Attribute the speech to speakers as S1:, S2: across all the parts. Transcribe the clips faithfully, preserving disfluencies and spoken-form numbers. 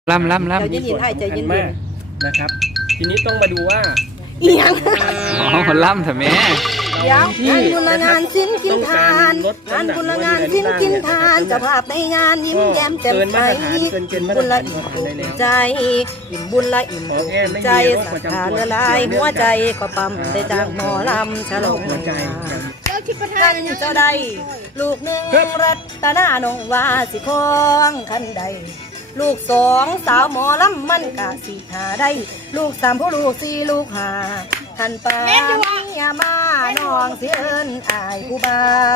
S1: ล่ำล่ำล่ำ
S2: ใจเย็นๆให้ใจเย็น
S3: มากนะครับ ทีนี้ต้องมาดูว่า
S2: ๆอีหยัง
S1: อ๋อล่ำเถอะแม่
S2: เดี๋ยวงานบุญงานสิ้นกินทานงานบุญงานสิ้นกินทานเจ้าภาพในงานยิ้มแย้มแจ่มใสบุญละอิ่มใจบุญละอิ่มใจศรัทธาละลายหัวใจก็ปั๊มได้จากหมอลำฉลอง
S3: หัวใจ
S2: ท่านเจ้าใดลูกหนึ่งรัตนานงว่าสิคองคันใดลูกสองสาวหมอลำมันกะสิหาได้ลูกสามผู้ลูกสี่ลูกห้าท่านปามียามาน้องเสียเอิ้นอายผู้บ่าว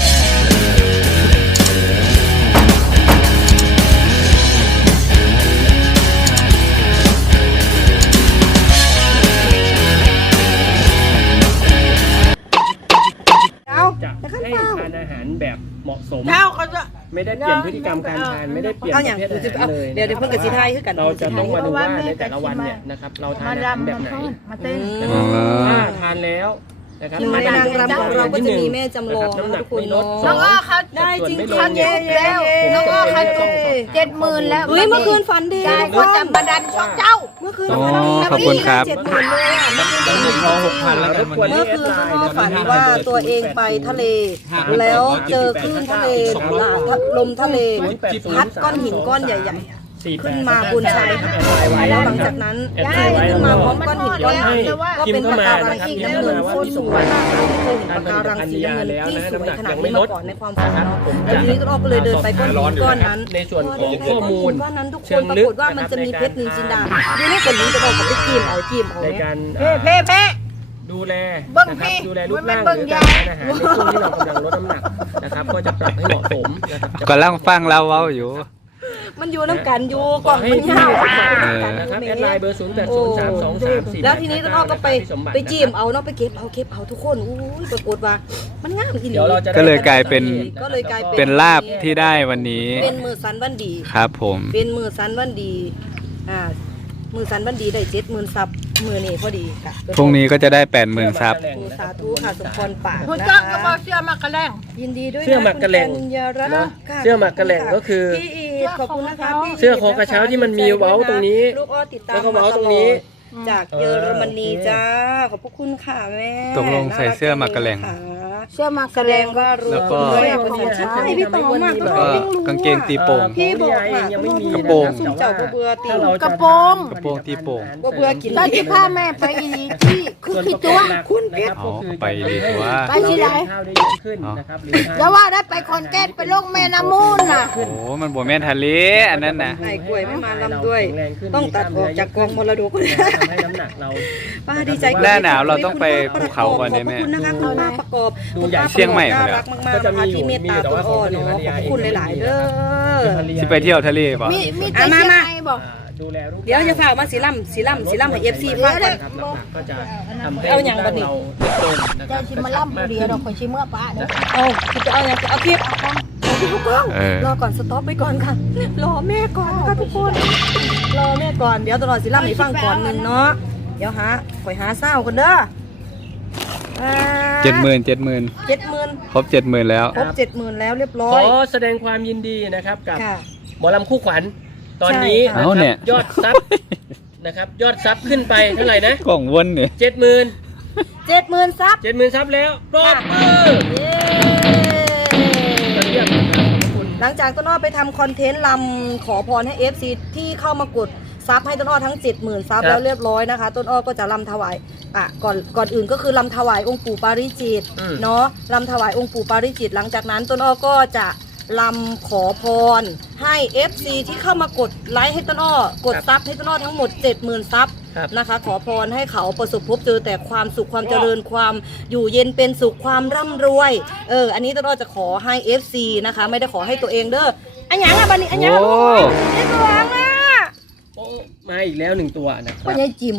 S3: จะให้ทานอาหารแบบเหมาะสม
S2: เจ้าเขาจะ
S3: ไม่ได้เปลี่ยนพฤติกรรมการทานไม่ได้เปลี่ยน
S2: เอา
S3: ป
S2: อย่าง
S3: ระเภทอาหารเลย
S2: เดี๋ยวเดี๋ยวเพิ่งกับสีไทยคือกัน
S3: เราจะต้องมาดูว่าในแต่ละวันเนี่ยนะครับเราทานอาหารแบบไหน
S4: มาเต้น
S3: ถ้าทานแล้วนะครับ
S2: หนึ่งในนางรำของเราก็จะมีแม่จำลอง
S3: น้ำหนัก
S2: ทุกคน
S3: ไม่ลด
S2: เนาะ
S4: น้องอ้อเขา
S2: ได้จริง
S3: ไม่
S2: ๆ
S3: ล
S2: เย้
S3: ง
S2: แล้ว
S4: น้องอ้อเขาเจ็ดหมื่นแล้ว
S2: เฮ้ยเมื่อคืนฝันดี
S4: ได้ก็จะมาดันช่องเจ้า
S2: เมื่อคืน
S1: อ๋อ
S2: ฝันดี
S1: ขอบคุณครับ
S2: เจ็ดหมื่นเลยอ่ะเมื่อคืนฝันดี
S1: รอหกพันแล้วกันวันนี้
S2: เมื่อคืนก็ฝันว่าตัวเองไปทะเล แล้วเจอคลื่นทะเลอ่าลมทะเลพัดก้อนหินก้อนใหญ่ๆ ขึ้นมาบนชายหาดแล้วหลังจากนั้นขึ้นมาพร้อมก้อนหินก้อนนั้นก็เป็นปะการังสีน้ำเงินโคตรสวยมากไม่เคยเห็นปะการังสีน้ำเงินที่สวยขนาดนี้มาก่อนในความฝันเนาะแล้วทีนี้ก็เลยเดินไปก้อนหินก้อนนั้น
S3: ในส่วนของข้อมูล
S2: ก้อนนั้นทุกคนปรากฏว่ามันจะมีเพชรนินจินดาดูนี่คนนี้จะบอกกับไปจีมเอาจีมเอา
S3: ใน
S2: เนี่ย
S3: การ
S4: เพ่เพ่เพ่
S3: ดูแล
S4: เบิ่ง
S3: นะครับ
S4: พี่
S3: ดูแลรูป
S4: มัน
S3: ร่าง
S4: เบิ่
S3: ห
S4: ง
S3: รือการ
S4: ยาย
S3: ทานอาหารในช่วงที่เรากำลังลดน้ำหนักนะครับก็จะปรับให้เหมาะสมนะครับจะ
S1: ก็ล่างฟังเราเว้าอยู่
S2: มันอยู่น้ำกันอยู่กล่องมันยาว
S1: เออ
S3: นะครับแอดไลน์เบอร์ศูนย์แปดศูนย์สามสองสามสี่
S2: แล้วทีนี้ต้นอ้อก็ไปไปจีมเอาเนาะไปเก็บเอาเก็บเอาทุกคนอู้ยปรากฏว่ามันงามอีหลี
S3: เดี๋ยวเราจะ
S1: ก็เลยกลายเป็น
S2: ก็เลยกลายเป็น
S1: เป็นลาบที่ได้วันนี้
S2: เป็นมือสันวันดี
S1: ครับผม
S2: เป็นมือสันวันดีอ่ามือสันวันดีได้เจ็ดหมื่นซับมือนี่พอดีค่ะ
S1: พรุ่งนี้ก็จะได้แปดหมื่นซับ
S2: สาธุค่ะสมพรปาก
S4: คุณ
S2: นะ
S4: จ้องก็
S2: คะ
S4: บอกเชื่อมากระแรง
S2: ยินดีด้วยนะ
S3: เสื้อหมักกระแหล่ง
S2: คุณกัญญารัตน์
S3: เนอะ
S2: ค่ะ
S3: เสื้อหมักกระแหล่งก็คือ
S2: พี่อีทขอบคุณนะคะพี่
S3: เสื้อคอกระเช้าที่มันมีเว้าตรงนี้
S2: ลูกอ้อติดตาม
S3: แล้วก็เว้าตรงนี้
S2: จากเยอรมนีจ้าขอบพระคุณค่ะแม่
S1: ตกลงใส่เสื้อหมักกระแหล่ง
S2: ค่ะ
S4: เชื่อมาก
S2: แส
S4: ระ
S2: ด
S4: แรง ง
S2: ว่ารู้
S1: แล้วก็
S2: ด้วยใช่พี่ต่อมาก
S1: แล้วก็กางเกงตีโป่ง
S2: พี่บอกค่ะ
S3: ยังไม่มี
S1: กระโปรง
S2: ซุ่มเจ้าเบื่อตี
S3: ถ้าเราจ
S4: กระโปรง
S1: กระโปรงตีโป่ง
S2: บ่เบื่อกิน
S4: ตอนที่พาแม่ไปอีที่คือขี้ตัว
S3: คุณเพชร
S1: อ๋อไปดีกว่า
S4: ไปที่ไหน
S3: ข้าวได้เยอะขึ้นนะครับหรือทาน
S4: แล้วว่าได้ไปคอนแกนไปลงแม่น้ำมูลน่ะ
S1: โอ้มันบัวแม่นทะเลอันนั้นนะ
S2: ไอ้กล้วยไม่มาลำด้วย ต้องตัดออกจากกองมรดก
S3: ทำให้น้ำหนักเรา
S2: ป้าดีใจ
S1: หน้าหนาวเราต้องไปภูเขาก่อนได้ไหม
S2: ขอบคุณนะคะคุณป้าประกอบ
S3: ดูใหญ่
S1: เชียงใหม่
S2: น่า
S1: มาแล้ว
S2: รักมากๆนะคะที่เมตตาต้นอ้อเนาะขอบคุณหลายๆเด้อ
S1: สิไปเที่ยวทะเลป่ะ
S4: มีมีแต่เชียงใหม่บอก
S3: ดูแลรูป
S2: เดี๋ยวจะฝากมาสีล่ำสีล่ำสีล่ำให้เอฟซีฟังกัน
S3: นะครับน้ำหนักก็จะทำให้
S2: เอาอย่างบัดนี้
S3: เราเล็กลงนะค
S4: เจ้า
S3: รับ
S4: ชิมาล่ำผู้เดียวเราคอยชิเมื่อป้าเด้อ
S2: เอาคือจะเอาอย่างเอาคลิปเอาคลิปทุกคน
S1: เออ
S2: รอก่อนสต็อปไปก่อนค่ะ รอแม่ก่อนค่ะทุกคน รอแม่ก่อน เดี๋ยวตลอดสิล่ำให้ฟังก่อนหนึ่งเนาะ เดี๋ยวหาข่อยหาเศร้ากันเด้อ
S1: เจ็ดหมื่นเจ็ดหมื่น
S2: เจ็ดหมื่น
S1: ครบเจ็ดหมื่นแล้ว
S2: ครบเจ็ดหมื่นแล้วเรียบร้อ
S3: ข
S2: ย
S3: อแสดงความยินดีนะครับกับ
S2: ค่ะ
S3: หมอลำคู่ขวัญตอนนี้
S2: ใช่ค่ะ
S1: เอาเนี่ย
S3: ยอดซับนะครับยอดซับขึ้นไปเท่าไหร่นะ
S1: กล่องวนเนี่ย
S3: เจ็ดหมื่น
S2: เจ็ดหมื่นซับ
S3: เจ็ดหมื่นซับแล้วปรบมือ
S2: เย้
S3: ยอดเยี่ยมนะครับขอบคุณ
S2: หลังจากต้นอ้อไปทำคอนเทนต์ลำขอพรให้ เอฟ ซี ที่เข้ามากดซับให้ต้นอ้อทั้ง เจ็ดหมื่นซับแล้วเรียบร้อยนะคะ ต้นอ้อก็จะลำถวายอ่ะก่อนก่อนอื่นก็คือลำถวายองค์ปู่ปาริจิต
S3: อืม
S2: เนาะลำถวายองค์ปู่ปาริจิต หลังจากนั้นต้นอ้อก็จะลำขอพรให้ เอฟ ซี ที่เข้ามากดไลค์ให้ต้นอ้อกดซับให้ต้นอ้อทั้งหมด เจ็ดหมื่นซับ
S3: ครับ
S2: นะคะขอพรให้เขาประสบพบเจอแต่ความสุขความเจริญความอยู่เย็นเป็นสุขความร่ำรวยเอออันนี้ต้นอ้อจะขอให้ เอฟ ซี นะคะไม่ได้ขอให้ตัวเองเด้ออันยังอ่ะบันนี้อันยัง
S1: โอ้
S2: ไอ้ตัวอ่ะ
S3: โอ้มาอีกแล้วหนึ่งตัวนะค
S2: พ่
S3: รั
S2: อบ ใหญ่จิม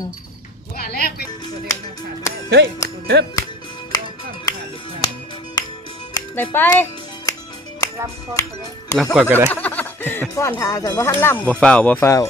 S3: เฮ้ยเฮ้ย
S2: ได้ไป
S4: ลำคอ
S1: รับก่อนก็ได้
S2: ก่อนทาแต่ว่าท่านล่ำ
S1: บ่เฝ้าบ่เฝ้า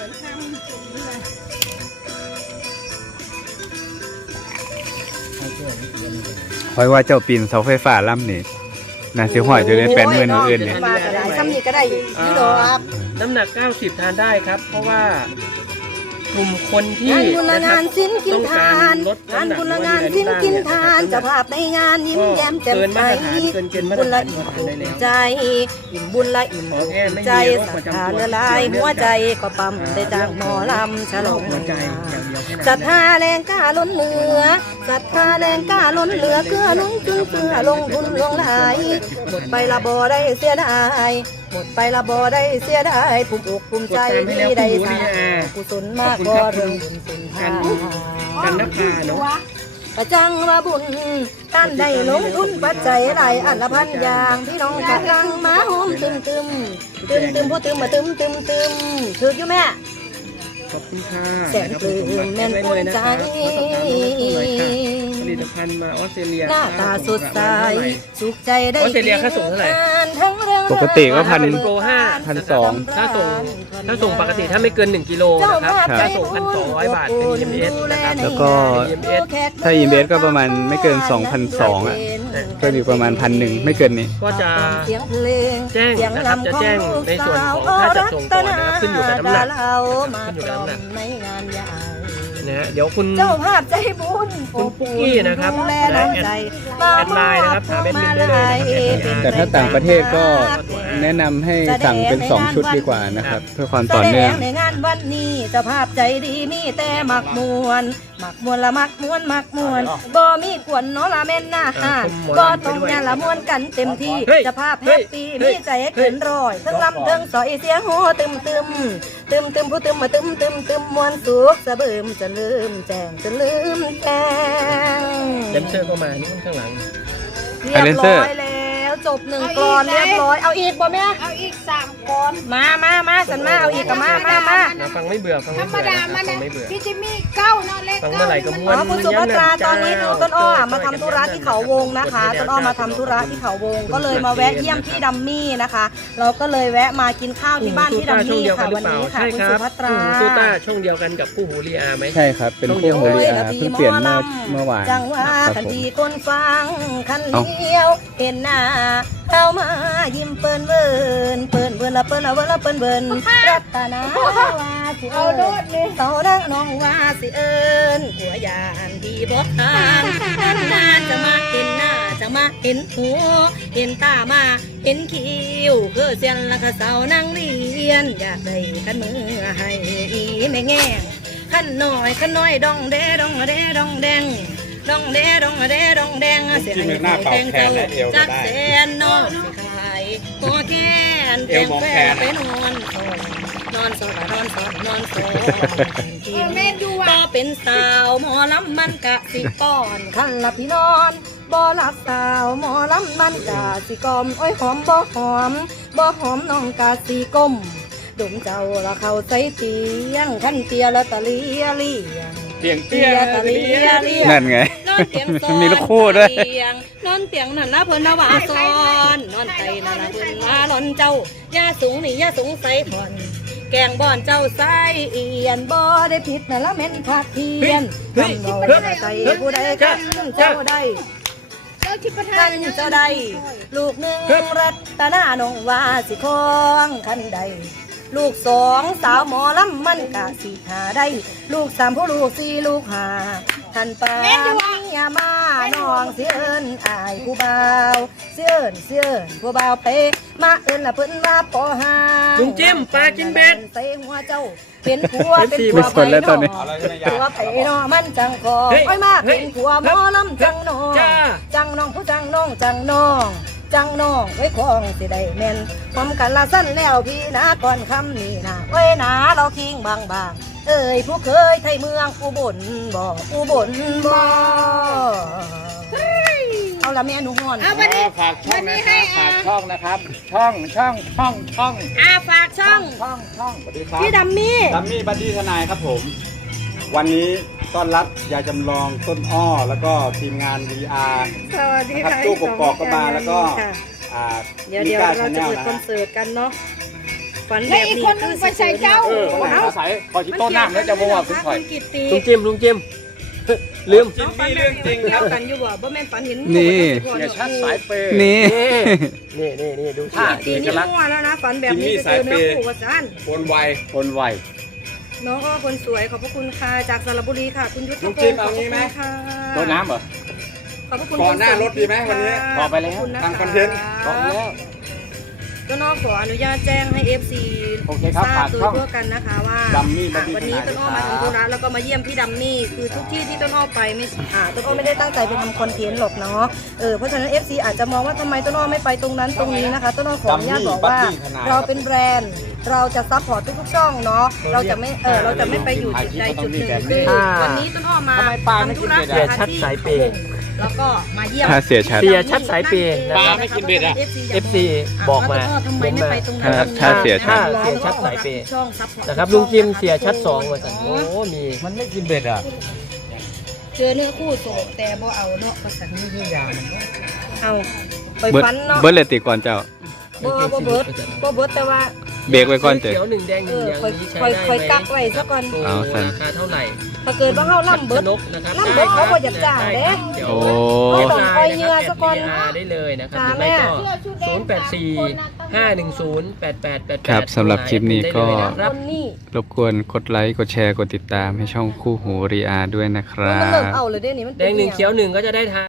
S1: คอยว่าเจ้าปีนเสาไฟฟ้าล่ำนี่น่าสิหอยอยู่ในแปดหมื่นอื่นเนี่ย
S2: มาก็ได้ซ้ำนี่ก็ได้อยู่นี่หรอก
S1: เออ
S3: น้ำหนักเก้าสิบทานได้ครับ เพราะว่ากลุ่มคนที่
S2: งานบุญ
S3: นะค
S2: งา
S3: รับ
S2: นสิ้นกิน
S3: ต้อง
S2: ทาก
S3: าน รลด
S2: งาน
S3: น้ำหนัก
S2: บุญ
S3: ด้วย
S2: งาน
S3: ใน
S2: สิ้น
S3: ร่าง
S2: กิน
S3: เนี่ย
S2: ทาน
S3: นะ
S2: เจะ
S3: ครับ
S2: ภาพในงานยิ้มแย้มแจ่ม
S3: เกิน
S2: ใส
S3: มาตรฐานเกินเกณฑ์มาตร
S2: บุญ
S3: ฐา
S2: ละ
S3: น
S2: อิ่ม
S3: ทานได้แล้ว
S2: ใจอิ่มบุญละอิ่มอกอิ่มใจศรัทธาละลายหัวใจก็ปั๊มได้จ้างหมอลำฉลอง
S3: หัวใจอย่างเดียวแค่นั้น
S2: ศรัทธาแรงกล้าล้นเหลือศรัทธาแรงกล้าล้นเหลือเกื้อหนุนจึงเพื่อลงทุนลงไหลหมดไปละบ่ได้เสียดายหมดไปละบ่ได้เสียดายภูมิอกภูมิใจที่ได้สร้างกุศลมากพอเรื่องบุญสุนทาน
S3: กันนภาเนาะ
S2: ประจังว่าบุญการได้ลงทุนปัจจัยหลายอันละพันอย่างพี่น้องกำลังมาโฮมตึมตึมตึมตึมผู้ตึมมาตึมตึมตึมถืออยู่แม่
S3: ขอบคุณค่ะ
S2: แสนปลื้มแม่นอุ่นใจ
S3: ผลิตภัณฑ์มาออสเตรเลีย
S2: หน้าตาสดใสสุขใจได้
S3: ออสเตรเลียค่าส่งเท่าไหร่
S2: ทั้งเรื่อง
S1: ปกติก็พัน
S3: โปรห้า
S1: พันสอง
S3: ถ้าส่งถ้าส่งปกติถ้าไม่เกินหนึ่งกิโลนะครับ
S1: ครับ
S3: ถ้าส่งพันสองร้อยบาทเป็น อี เอ็ม เอส นะครับ
S1: แล้วก็
S3: อี เอ็ม เอส
S1: ถ้าอีเบสก็ประมาณไม่เกินสองพันสองอ่ะ ก็อยู่ประมาณพันหนึ่งไม่เกินนี้
S3: ก็จะ
S2: เสียงเพลง
S3: แจ้งนะครับจะแจ้งในส่วนของค่าจัดส่งก่อนนะครับขึ้นอยู่กับน้ำหนักนะครับขึ้นอยู่กับน้ำหนัก
S2: ในงานใหญ่
S3: นะฮะเดี๋ยวคุณ
S2: เจ้าภาพใจบุญ
S3: คุณปุ๊กกี้นะครับ
S2: ดูแลน้ำใจ
S3: แอดไลน์นะครับถามแอดมินได้เลยนะครับ
S1: แต่ถ้าต่างประเทศก็แนะนำให้สั่งเป็นสองชุดดีกว่านะครับ เพื่อความต่อเนื่อง
S2: แสดในงานวันนี้เจ้าภาพใจดีมีแต่มักมวนมักมวนละมักมวนมักมวนบ่มีกวนเนาะละแม่นหน้าฮะบ่ต้องยาละมวนกันเต็มที่เจ้าภาพแฮปปี้มีใจเกินร้อยทั้งลำทั้งสอยเสียงโหตึมตึมตึมตึมผู้ตึมมาตึมตึมตึมมวนสุขสะเบิ่มจะลืมแจ้งจะลืมแจ้ง
S3: แดนเซอร์ก็มานี่ข้างหลัง
S2: เรียบร้อยแล้วจบหนึ่งกรอนเรียบร้อยเอาอีกบ่แม่
S4: เอาอีกสามก้อน
S2: มามามาสันมาเอาอีกกับมามามา
S3: นะฟังไม่เบื่อฟัง
S4: ธร
S3: ไม่
S4: รม
S3: เบื่อ
S4: ดา
S3: นะ
S4: มัน
S3: ฟั
S4: นะ
S3: งไม่เบื่อ
S4: พี่จิมมี่เก้าเนาะเลข
S3: ฟัง
S4: เก้า
S3: เมื่อไหร่ก็ม้ว
S2: อ๋อคุณสุภัตราตอนนี้คือต้นอ้อมาทำธุระที่เขาวงนะคะ ต้นอ้อมาทำธุระที่เขาวง ก็เลยมาแวะเยี่ยมพี่ดัมมี่นะคะ เราก็เลยแวะมากินข้าวที่บ้านพี่ดัมมี่ค่ะวันนี้ค่ะ
S3: ใช่
S2: คุณ
S3: ค
S2: สุ
S3: รับ
S2: ภัตรา
S3: ซูต้าช่องเดียวกันกับคู่หูรีอาไหม
S1: ใช่ครับ เป็นคู่โฮลีอาเพิ่งเปลี่ยนเมื่อเมื่อวาน
S2: จังว่า
S1: ครับ
S2: คัน
S1: ผม
S2: ดีคนฟังคันเลี้ยวเห็นหน้าเข้ามายิ้มเปิ้นเวินเปิ้นเวินละเปิ้นละเวินละเปิ้นเวินรัตนาว่าสิเอิญเต่าดังน้องว่าสิเอิญหัวยานดีบ่ทานนานๆจะมาเห็นหน้าจะมาเห็นหัวเห็นตามาเห็นคิ้วคือเสียนละกะเสานั่งเรียนอยากได้กันมือให้อีแม่แง่ขันน้อยขันน้อยดองเดดองเดดองแดงดองเดดองเดดองแดงเสียงหน้าเป่าแขนและเอวจักแสนนอนสิขายหัวแขนแจงแฟนไปนอนนอนสอนนอนสอนนอนสอนกินบ่เป็นสาวหมอลำมันกะสิก่อนขันละพี่นอนบ่รักสาวหมอลำมันกะสิกอมโอ้ยหอมบ่หอมบ่หอมน้องกะสิก้มดมเจ้าละเข้าใส่เตียงขันเตียละตะเลียเลียง
S1: เตียง
S2: เตียตะเลียเลีย
S1: นั่นไง
S2: นอนเตียงซ้อน
S1: มีลูกคู่ด้วย
S2: เตียงนอนเตียงนั่นละเพิ่นละว่าซ้อนนอนไตนั่นละเพิ่นมาหล่อนเจ้าย่าสูงนี่ย่าสูงใส่ผ่อนแกงบ่อนเจ้าใส่เอียนบ่ได้ผิดนั่นละแม่นผักเทียนทำเอาใส่ผู้ใดกันเจ้าได้
S4: เจ้าชิปทา
S2: กัน นเจ้าใดลูกหนึ่งรัตนานงว่าสิคองคันใดลูกสองสาวหมอลำมันกะสิหาได้ลูกสามผู้ลูกสี่ลูกห้าท่านป้าเมียมาน้องเสียเอิญอายผู้บ่าวเสียเอิญเสียเอิญผู้บ่าวไปมาเอิญละเพิ่นมาปอหา
S3: ลุงจิ้มปลากินเบ็ด
S2: ใส่หัวเจ้าเป็นผัวเป็นผัว
S1: ไม่สนแล้วตอนนี้
S2: ผัวไปนอมันจังคอ
S3: เฮ้ย
S2: ไอ้มาเป็นผัวหมอลำจังน้อง
S3: จ้า
S2: จังน้องผู้จังน้องจังน้องจังน้องไว้คองสิได้แม่นพร้อมกันละสั้นแล้วพี่นะก่อนคำนี้นะไว้นะเราคิงบางบางเอ้ยผู้เคยไทยเมืองอุบลบ่อุบลบ่เอาละแม่หนูห่อน
S4: เอาวันนี้
S5: ฝากช่
S4: วั
S5: อง
S4: นนี้
S5: นะค
S4: ให้
S5: รับ
S4: อา
S5: ฝากช่องนะครับ ช่องช่องช่องช่อง
S2: อาฝากช่อง
S5: ช่องช่องสวัสดีครับ
S2: พี่ดัมมี่
S5: ดัมมี่บัดดี้ทนายครับผม วันนี้ต้อนรับยายจำลองต้นอ้อแล้วก็ทีมงาน วี อาร์
S2: สวัสดี
S5: นะครับ
S2: ค่ะ
S5: ตู้กกอกก็มาแล้วก็
S2: ค่ะ
S5: อ่า
S2: เดี๋ยวเดี๋ยว
S5: ก้
S2: เราจะ
S5: ช
S2: เปิด
S5: แนล
S2: คอนเสิร์ตกันเนาะฝันแบ
S4: และ
S2: บ
S4: อีก
S2: นี้
S4: คนนึงไปใส่เจ้า
S5: เออเขาบอกอาศัยคอยชิโต้น้ำแล้วจะมัวขึ้นคอย
S2: คุณกิตติ
S3: ลุงจิ้มลุงจิ้มลืม
S5: จิมมี่เรื่องจริงครับ
S2: กันอยู่บ่บ่แม่นฝันเห็น
S1: นี่
S5: เสียชัดสายเปย์
S1: นี่
S3: นี่นี่นี่ดูท่า
S2: ปีนี้มั่วแล้วนะฝันแบบนี้จะเจอเนื้อคู่ว่าซั่น
S5: โอนไว
S1: คนไว
S2: น้องอ้อคนสวยขอบพระคุณค่ะจากสระบุรีค่ะ คุณยุทธ
S5: ลุง
S2: พ
S5: จิ๊
S2: ง
S5: บ
S2: ศ์ข
S5: เอา
S2: อบพ
S5: งี้
S2: ระ
S5: ไหม
S2: คุณค่ะ
S1: รดน้ำเหรอ
S2: ขอบพระคุณ
S5: ก่อนหน้ารถดีไหมวันนี้
S1: พอไปแล้ว
S2: ขบณะะ
S5: ทำคอนเทนต์
S1: พร้อมแล้ว
S2: ก็น้องขออนุญาตแจ้งให้ เอฟ ซี
S1: โอเคครับ
S2: ทราบ
S1: ฝาก
S2: โดย
S1: ช่อง
S2: ทั่วกันนะคะว่า
S5: ดัมมี่
S2: อ่ะ
S5: บัดดี้
S2: วันนี้
S5: ทนาย
S2: ต้นอ้อมาทำธุระแล้วก็มาเยี่ยมพี่ดัมมี่คือทุกที่ที่ต้นอ้อไปไม่อ่าต้นอ้อไม่ได้ตั้งใจไปทำคอนเทนต์หรอกเนาะเออเพราะฉะนั้น เอฟ ซี อาจจะมองว่าทำไมต้นอ้อไม่ไปตรงนั้นตรงนี้นะคะต้นอ้อขออนุญาตบอกว่า เราเป็นแบรนด์เราจะซัพพอร์ตทุกๆช่องเนาะเราจะไม่เออเราจะไม่ไปอยู่จุดใดจุดหนึ่งคือวันนี้ต้นอ้อมาทำธุระ
S3: เสียชัดสายเปย์
S2: แล้วก็มาเยี่ยม
S1: ถ้าเสียชัด
S3: เสียชัดสายเปย์นะครับ
S2: ไม่กินเบ็ดอะ
S3: เอฟ ซี บอกมา
S2: ทำไมไม่ไปตรงนั้น
S1: ถ้าถ้าเสียชัด
S3: ถ้าเสียชัดสายเปย์
S2: ช่องซัพพอร์ต
S3: นะครับลุงจิมเสียชัดสองว่าสันโอ้มี
S1: มันไม่กินเบ็ดอ่ะ
S2: เจอเนื้อคู่โสดแต่บ่เอาเนาะประสันนี่คือยาเอาไป
S1: เบิร์ด
S2: ฟันเนาะ
S1: เบิร์ดเลยติก่อนเจ้า
S2: บ่บ่เบิดบ่เบิดแต่ว่า
S1: เบรกไว้ก่อนเจ้
S3: เขียวหนึ่งแดงห
S2: เอ
S3: นึ่ง
S2: อ
S3: อย่าง
S2: คอย
S3: นี้ใช้
S2: คอย
S3: ได้
S2: คอย
S3: ไหม
S2: กักไว้ซะก่อน
S1: เอาสั่น
S3: ราคาเท่าไหร่
S2: ถ้าเกิดว่าเฮาล่ำเบิด
S3: นกนะครับ
S2: ล่ำเบิดเขาบ่อยากจ่ายเด้
S1: โอ้
S2: ไม่ต้องคอยเหงื่อซะก่อน
S3: ได้เลยนะครับ
S2: จ้า
S3: หรือไม่ก็
S2: แม่
S3: ศูนย์แปดสี่ห้าหนึ่งศูนย์แปดแปดแปด
S1: ครับสำหรับคลิปนี้ก็
S2: คนนี้
S1: รบกวนกดไลค์ กดแชร์ กดติดตามให้ช่องคู่หูรีอาด้วยนะครั
S2: มันเริ่ม
S1: บ
S2: เอาเลยเด้นี่มัน
S3: แดงหนึ่งเขียวหนึ่งก็จะได้ทาน